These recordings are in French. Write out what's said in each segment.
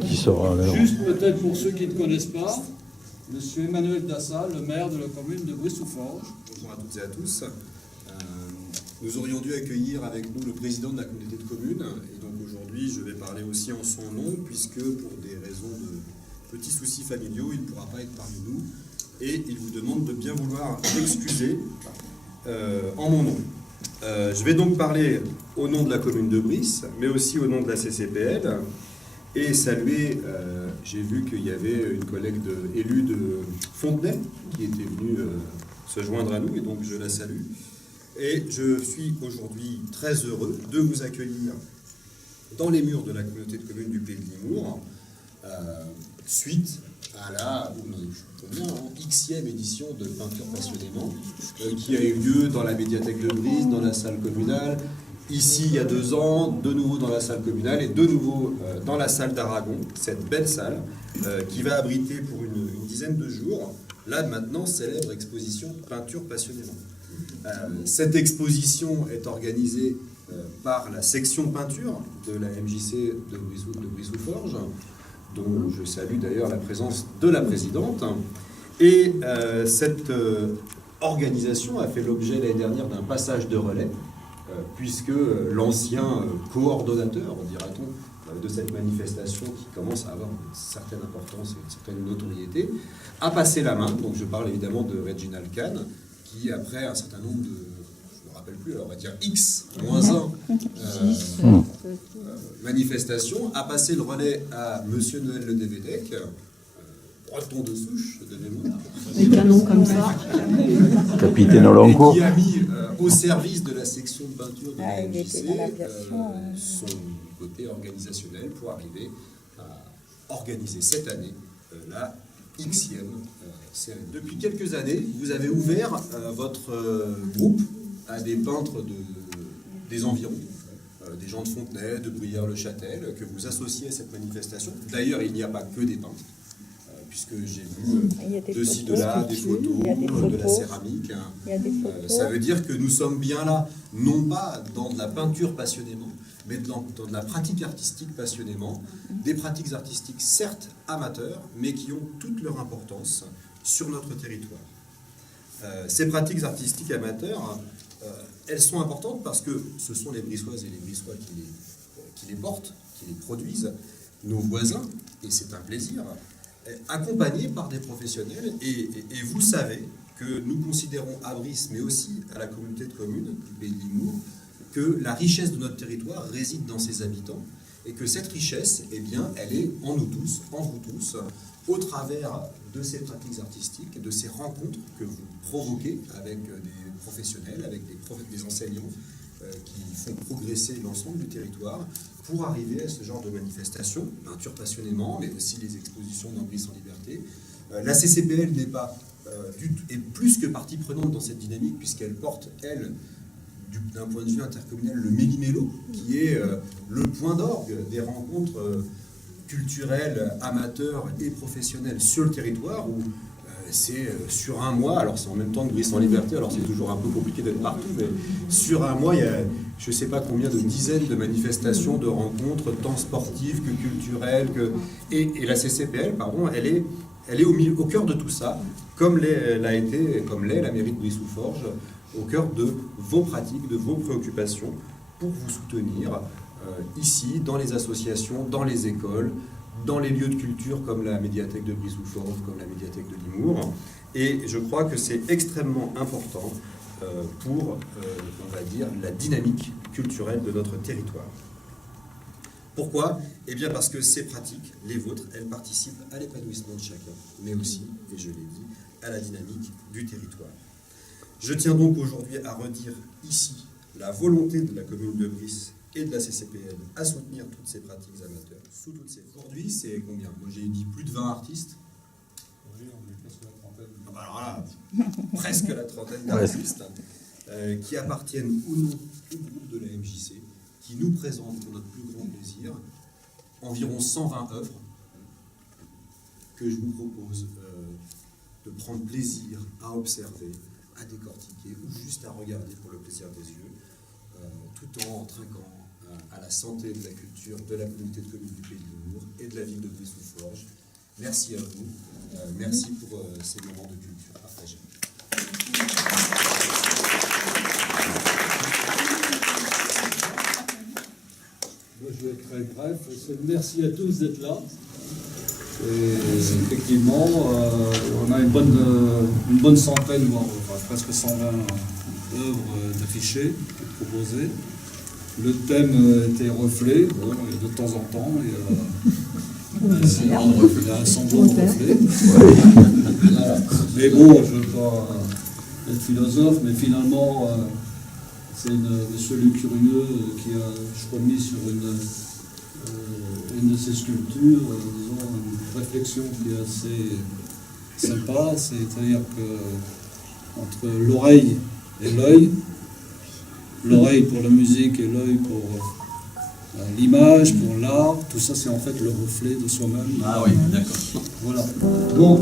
Qui sera alors. Juste peut-être pour ceux qui ne connaissent pas, Monsieur Emmanuel Dassa, le maire de la commune de Brie-sous-Forges. Bonjour à toutes et à tous. Nous aurions dû accueillir avec nous le président de la communauté de communes. Et donc aujourd'hui, je vais parler aussi en son nom, puisque pour des raisons de petits soucis familiaux, il ne pourra pas être parmi nous. Et il vous demande de bien vouloir l'excuser en mon nom. Je vais donc parler au nom de la commune de Brice, mais aussi au nom de la CCPL. Et saluer, j'ai vu qu'il y avait une collègue élue de Fontenay qui était venue se joindre à nous, et donc je la salue. Et je suis aujourd'hui très heureux de vous accueillir dans les murs de la communauté de communes du Pays de Limours, suite à la Xème édition de Peinture Passionnément, qui a eu lieu dans la médiathèque de Brice, dans la salle communale, ici il y a 2 ans, de nouveau dans la salle communale et de nouveau dans la salle d'Aragon, cette belle salle qui va abriter pour une dizaine de jours, là maintenant, célèbre exposition Peinture Passionnément. Cette exposition est organisée par la section peinture de la MJC de Brie-sous-Forges, dont je salue d'ailleurs la présence de la présidente. Et cette organisation a fait l'objet l'année dernière d'un passage de relais, puisque l'ancien coordonnateur, dira-t-on, de cette manifestation qui commence à avoir une certaine importance et une certaine notoriété, a passé la main. Donc je parle évidemment de Reginald Kahn, qui après un certain nombre de, je ne me rappelle plus, alors on va dire X-1 manifestations, a passé le relais à Monsieur Noël Le Dévédec, breton de souche de mémoire. Des canons comme ça. Capitaine Olancourt. Qui a mis au service de la section de peinture de la MJC son côté organisationnel pour arriver à organiser cette année la Xème série. Depuis quelques années, vous avez ouvert votre groupe à des peintres des environs, des gens de Fontenay, de Bruyères-le-Châtel, que vous associez à cette manifestation. D'ailleurs, il n'y a pas que des peintres, puisque j'ai vu de ci, de là, des photos, de la céramique. Ça veut dire que nous sommes bien là, non pas dans de la peinture passionnément, mais dans de la pratique artistique passionnément, des pratiques artistiques certes amateurs, mais qui ont toute leur importance sur notre territoire. Ces pratiques artistiques amateurs, elles sont importantes parce que ce sont les Briçoises et les Briçois qui les portent, qui les produisent, nos voisins, et c'est un plaisir, accompagnés par des professionnels. Et vous savez que nous considérons à Brice, mais aussi à la communauté de communes du Pays de Limours, que la richesse de notre territoire réside dans ses habitants, et que cette richesse, eh bien, elle est en nous tous, en vous tous, au travers de ces pratiques artistiques, de ces rencontres que vous provoquez avec des professionnels, avec des enseignants qui font progresser l'ensemble du territoire pour arriver à ce genre de manifestation, peinture passionnément, mais aussi les expositions dans Brice en liberté. La CCPL est plus que partie prenante dans cette dynamique, puisqu'elle porte, elle, d'un point de vue intercommunal, le Méli-Mélo, qui est le point d'orgue des rencontres culturelles, amateurs et professionnelles sur le territoire, où c'est sur un mois, alors c'est en même temps que Brice en liberté, alors c'est toujours un peu compliqué d'être partout, mais sur un mois, il y a je ne sais pas combien de dizaines de manifestations, de rencontres, tant sportives que culturelles, et la CCPL, pardon, elle est au cœur de tout ça, comme l'est la mairie de Brie-sous-Forges, au cœur de vos pratiques, de vos préoccupations, pour vous soutenir ici, dans les associations, dans les écoles, dans les lieux de culture comme la médiathèque de Brie-sous-Forges, comme la médiathèque de Limours. Et je crois que c'est extrêmement important pour, on va dire, la dynamique culturelle de notre territoire. Pourquoi ? Eh bien parce que ces pratiques, les vôtres, elles participent à l'épanouissement de chacun, mais aussi, et je l'ai dit, à la dynamique du territoire. Je tiens donc aujourd'hui à redire ici la volonté de la commune de Brice et de la CCPL à soutenir toutes ces pratiques amateurs, sous toutes ces... Aujourd'hui, c'est combien ? Moi, j'ai dit plus de 20 artistes. Oui, on est presque la trentaine. Ah bah alors là, presque la trentaine d'artistes qui appartiennent ou non au groupe de la MJC, qui nous présentent pour notre plus grand plaisir environ 120 œuvres que je vous propose de prendre plaisir à observer, à décortiquer ou juste à regarder pour le plaisir des yeux, tout en trinquant à la santé de la culture de la communauté de communes du Pays de Nemours et de la ville de Buis-sous-Forges. Merci à vous. Merci pour ces moments de culture partagés. Je vais être très bref. Merci à tous d'être là. Et effectivement, on a une bonne centaine, voire presque 120 œuvres d'affichés proposées. Le thème était reflet. Bon, de temps en temps, il y a un semblant de reflet. Voilà. Mais bon, je ne veux pas être philosophe, mais finalement, c'est monsieur Luc Curieux qui a mis sur une de ses sculptures, disons, une réflexion qui est assez sympa, c'est-à-dire que entre l'oreille et l'oreille pour la musique et l'œil pour l'image, pour l'art, tout ça c'est en fait le reflet de soi-même. Ah oui, d'accord. Voilà. Donc,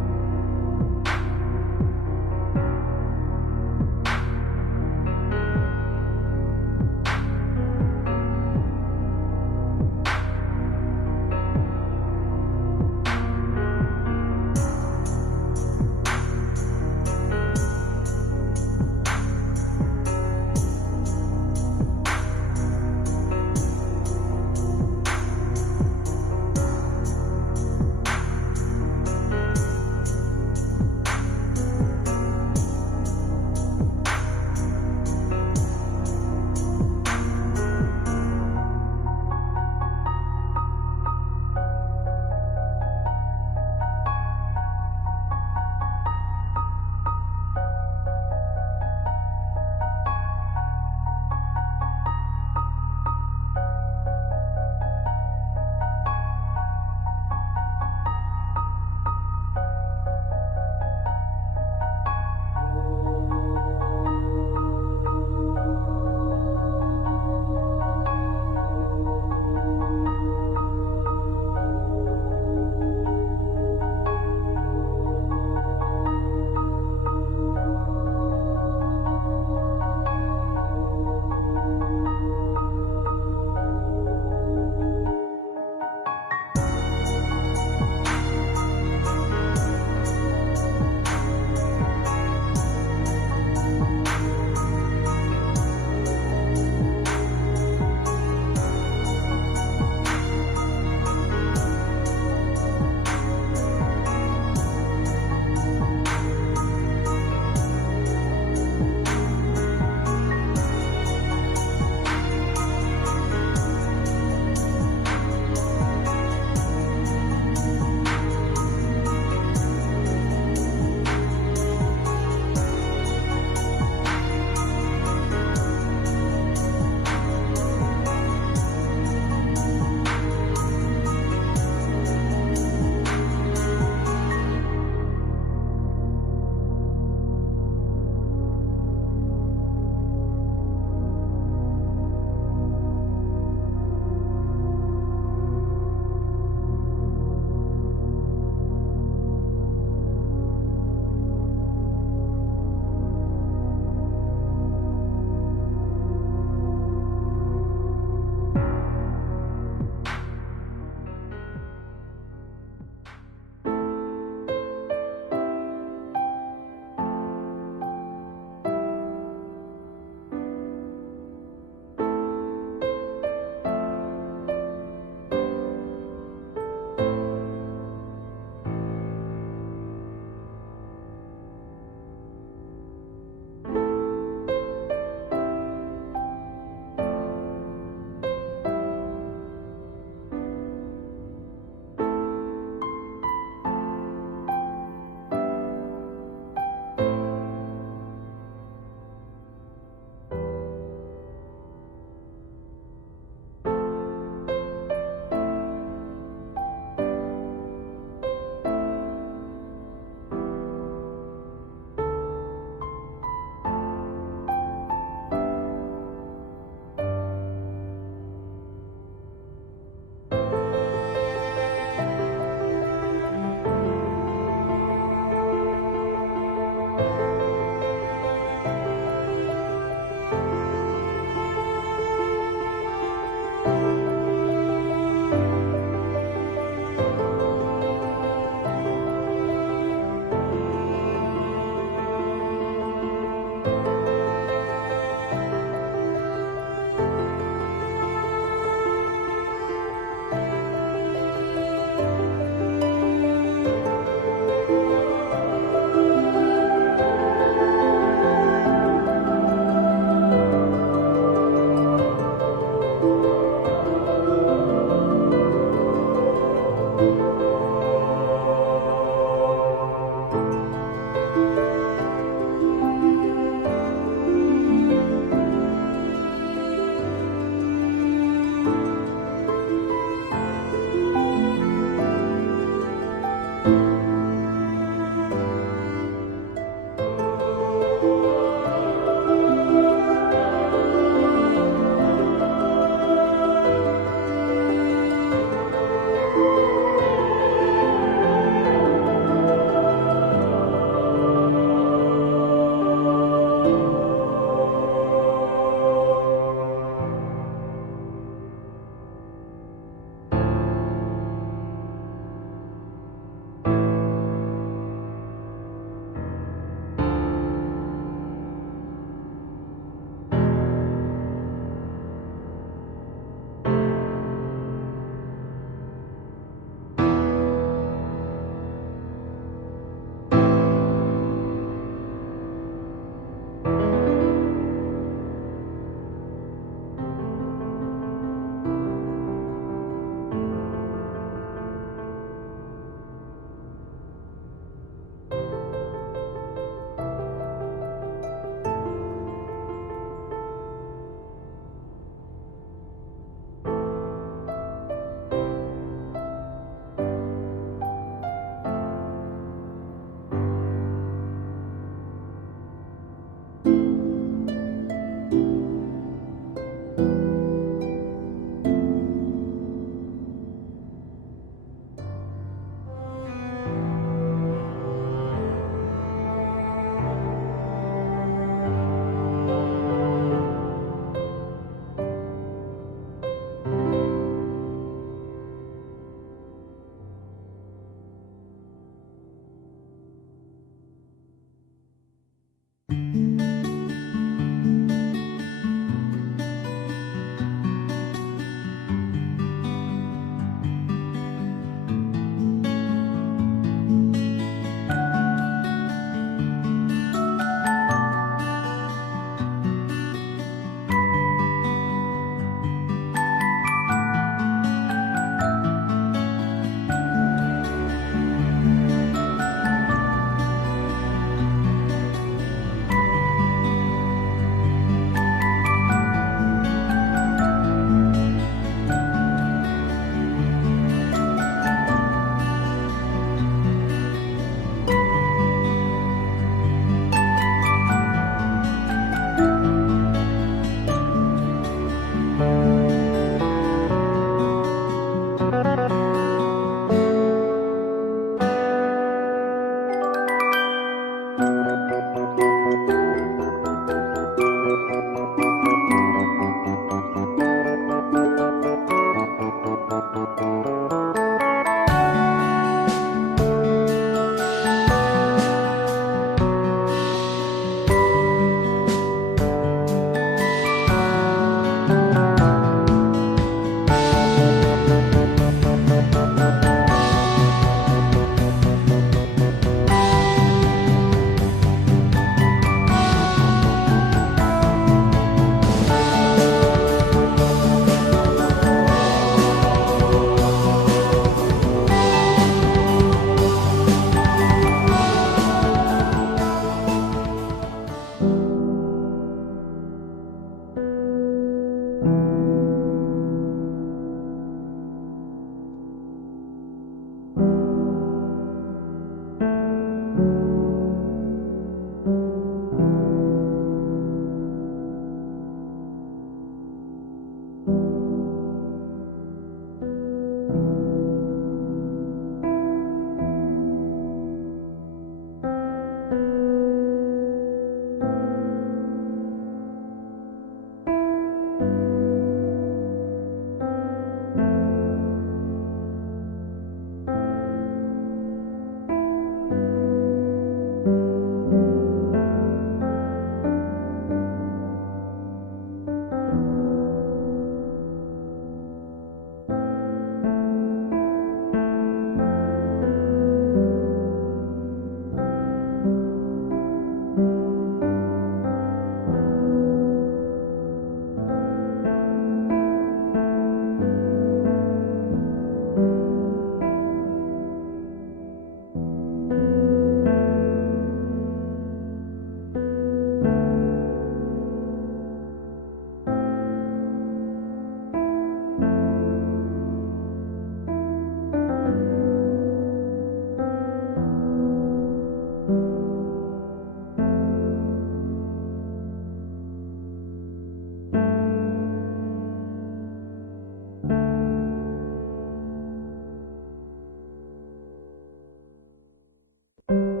Merci.